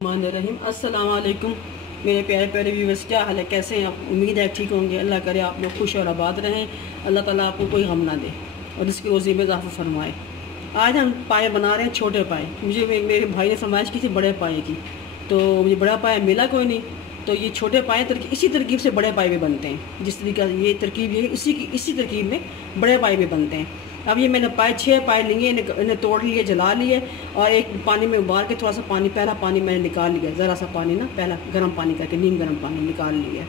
रहीम अस्सलाम वालेकुम मेरे प्यारे प्यारे व्यूवर्स, क्या हाल है, कैसे हैं आप? उम्मीद है ठीक होंगे। अल्लाह करे आप लोग खुश और आबाद रहें। अल्लाह ताला आपको कोई गम ना दे और इसकी रोज़ी में इजाफा फरमाए। आज हम पाए बना रहे हैं, छोटे पाए। मुझे मेरे भाई ने फरमाइश की थी बड़े पाए की, तो मुझे बड़ा पाया मिला कोई नहीं, तो ये छोटे पाए इसी तरकीब से बड़े पाए भी बनते हैं। जिस तरीके ये तरकीब है इसी तरकीब में बड़े पाए भी बनते हैं। अब ये मैंने पाए 6 पाए लिए, इन्हें तोड़ लिए, जला लिए और एक पानी में उबाल के थोड़ा सा पानी, पहला पानी मैंने निकाल लिया, ज़रा सा पानी ना, पहला गर्म पानी करके नीम गर्म पानी निकाल लिया।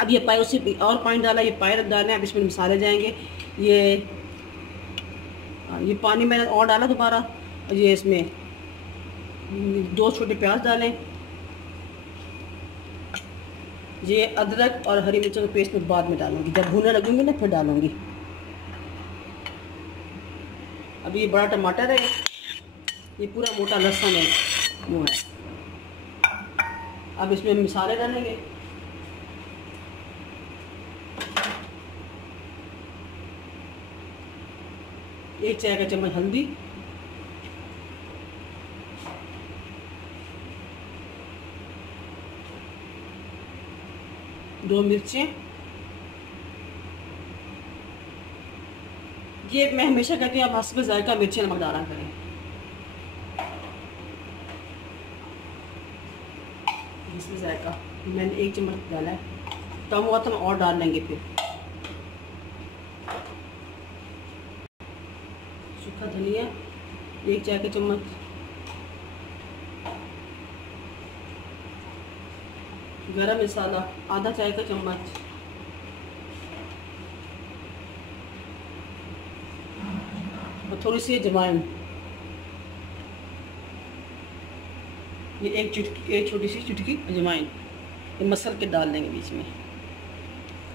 अब ये पाए उसी और पानी डाला, ये पाए डालना है। अब इसमें मसाले जाएंगे। ये पानी मैंने और डाला दोबारा। ये इसमें 2 छोटे प्याज डालें। ये अदरक और हरी मिर्चों का पेस्ट में बाद में डालूंगी, जब भूनने लगूंगी ना फिर डालूंगी। अब ये बड़ा टमाटर है, ये पूरा मोटा लहसुन है, वो है। अब इसमें मसाले डालेंगे। एक चाय का चम्मच हल्दी, दो मिर्चें। ये मैं हमेशा कहती हूँ आप हस्ब जायका मिर्ची नमक डाला करें। हस्ब जायका मैंने 1 चम्मच डाला है, कम हुआ तो हम और डाल लेंगे। फिर सूखा धनिया 1 चाय का चम्मच, गरम मसाला आधा चाय का चम्मच, और थोड़ी सी अजवाइन। ये एक छोटी सी चुटकी अजवाइन, ये मसल के डाल देंगे बीच में,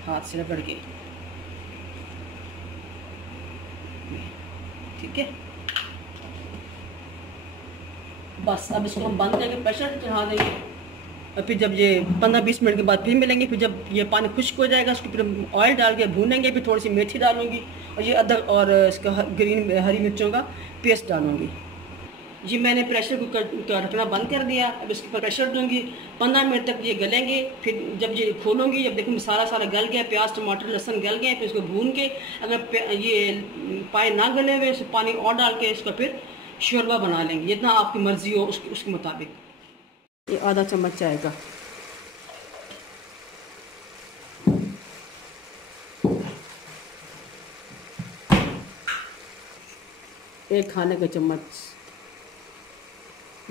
हाथ से रगड़ के। ठीक है, बस अब इसको हम बंद करके प्रेशर चढ़ा देंगे। और फिर जब ये 15-20 मिनट के बाद फिर मिलेंगे। फिर जब ये पानी खुश्क हो जाएगा उसको फिर ऑयल डाल के भूनेंगे। फिर थोड़ी सी मेथी डालूंगी और ये अदरक और इसका ग्रीन हरी मिर्चों का पेस्ट डालूंगी। जी मैंने प्रेशर कुकर ढकना बंद कर दिया। अब इसके ऊपर प्रेशर दूंगी, 15 मिनट तक ये गलेंगे। फिर जब ये खोलूंगी, जब देखूँ मसाला सारा गल गया, प्याज टमाटर लहसुन गल गए, फिर इसको भून के, अगर ये पाए ना गले हुए तो पानी और डाल के इसका फिर शोरबा बना लेंगे, जितना आपकी मर्जी हो उसके मुताबिक। ये आधा चम्मच चाय का, एक खाने का चम्मच,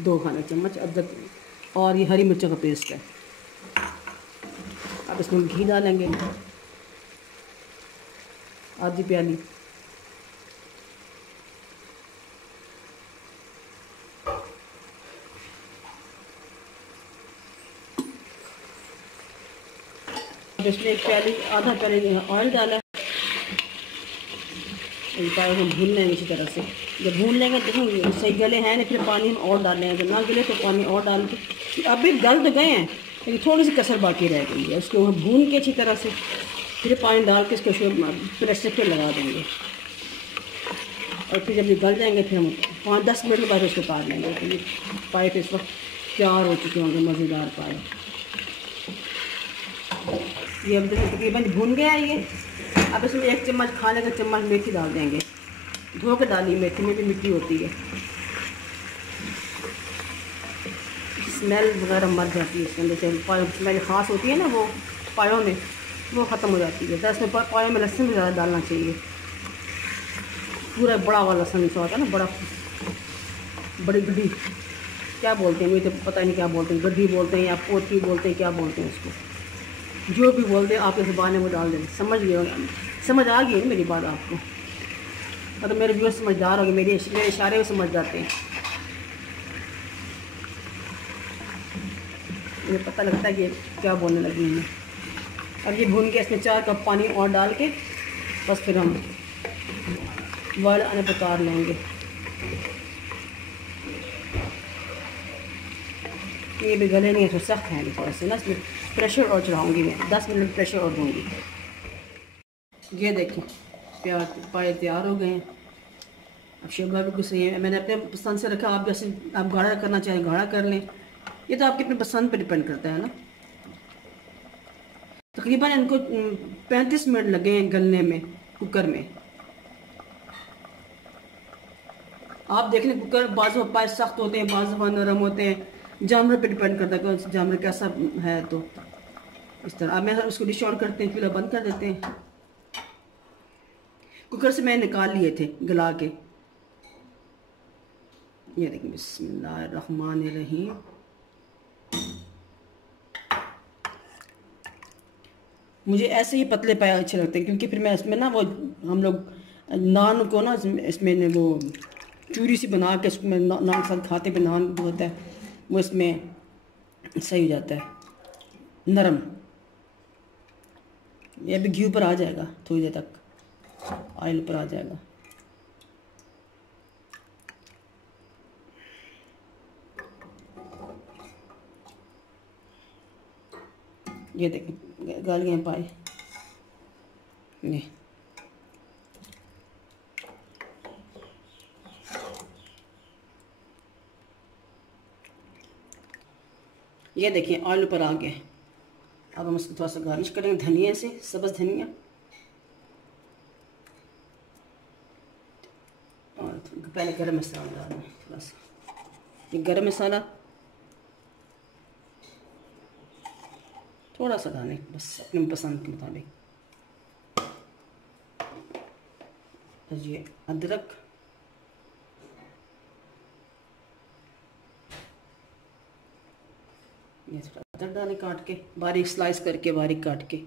2 खाने का चम्मच अदरक और ये हरी मिर्चों का पेस्ट है। अब इसमें घी डालेंगे, आधी प्याली। इसमें 1 प्याली आधा प्याली ऑयल डाला। पाए हम भून लेंगे इसी तरह से। जब भून लेंगे देखो सही गले हैं ना, फिर पानी हम और डाल लेंगे। जब ना गले तो पानी और डाल के, अभी गल तो गए हैं लेकिन थोड़ी सी कसर बाकी रह गई है, उसको हम भून के अच्छी तरह से फिर पानी डाल के इसको प्रेशर पे लगा देंगे। और फिर जब ये गल जाएंगे फिर हम 5-10 मिनट के बाद उसको उतार लेंगे। तो ये पाए इस वक्त तैयार हो चुके होंगे, मज़ेदार पाए। ये अब तकरीबन भून गया है ये। अब इसमें 1 चम्मच खाने का चम्मच मेथी डाल देंगे। धो के डाली, मेथी में भी मिट्टी होती है, स्मेल वगैरह मर जाती है इसके अंदर से। स्मेल ख़ास होती है ना वो पायों में, वो ख़त्म हो जाती है। तो इसमें पायों में लहसुन भी ज़्यादा डालना चाहिए, पूरा बड़ा वाला लहसुन सा होता है ना, बड़ा बड़ी गड्ढी क्या बोलते हैं, मुझे तो पता नहीं क्या बोलते हैं, गड्ढी बोलते हैं या पोथी बोलते हैं, क्या बोलते हैं उसको, जो भी बोलते हैं आपके ज़ुबान में वो डाल दें। समझ गए, समझ आ गई मेरी बात आपको? मतलब मेरे व्यूअर्स समझदार हो गए, मेरे इशारे में समझ जाते हैं। मुझे पता लगता है कि क्या बोलने लगी हैं। अब ये भून के इसमें 4 कप पानी और डाल के बस फिर हम बॉयल आने पर उतार लेंगे। ये भी गले नहीं है तो सख्त है थोड़ा से ना, इसमें प्रेशर और चढ़ाऊँगी मैं, 10 मिनट प्रेशर और दूँगी। ये देखें प्याज पाए तैयार हो गए हैं। अब शोरबा भी कुछ सही है, मैंने अपने पसंद से रखा। आप जैसे आप गाढ़ा करना चाहें गाढ़ा कर लें, ये तो आपकी अपनी पसंद पर डिपेंड करता है ना। तकरीबन इनको 35 मिनट लगे हैं गलने में कुकर में। आप देख लें कुकर बाज़ पाए सख्त होते हैं, बाज़ नरम होते हैं, जानवर पे डिपेंड करता है कौन सा जानवर कैसा है। तो इस तरह अब मैं उसको डिश ऑन करते हैं, चूल्हा बंद कर देते हैं। कुकर से मैंने निकाल लिए थे गला के। ये देखिए बिस्मिल्लाहिर्रहमानिर्रहीम। मुझे ऐसे ही पतले पाए अच्छे लगते हैं, क्योंकि फिर मैं इसमें ना वो हम लोग नान को ना इसमें वो चूरी सी बना के इसमें नान के साथ खाते पे नान होता है, वो इसमें सही हो जाता है नरम। ये अभी घी ऊपर आ जाएगा, थोड़ी देर तक ऑयल ऊपर आ जाएगा। ये देखिए गल गए पाए। ये देखिए ऑयल ऊपर आ गया। अब हम इसको थोड़ा सा गार्निश करेंगे धनिया से, सब्ज़ धनिया, और पहले गरम मसाला डालना है थोड़ा सा। ये गरम मसाला थोड़ा सा डालें बस अपने पसंद के मुताबिक। ये अदरक, ये थोड़ा अदरक डालें काट के, बारीक स्लाइस करके बारीक काट के।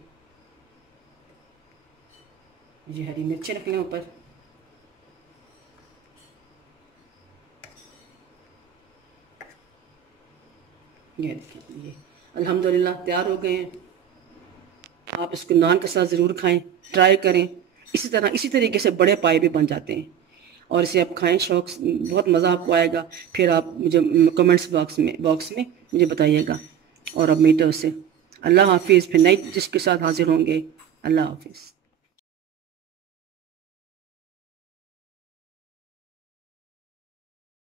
ये हरी मिर्ची रख लें ऊपर। ये देखिए ये अल्हम्दुलिल्लाह तैयार हो गए हैं। आप इसको नान के साथ ज़रूर खाएं, ट्राई करें। इसी तरीके से बड़े पाए भी बन जाते हैं, और इसे आप खाएं शौक, बहुत मज़ा आपको आएगा। फिर आप मुझे कमेंट्स बॉक्स में मुझे बताइएगा। और अब मीठे से अल्लाह हाफिज़। फिर नई डिश के साथ हाजिर होंगे। अल्लाह हाफिज़।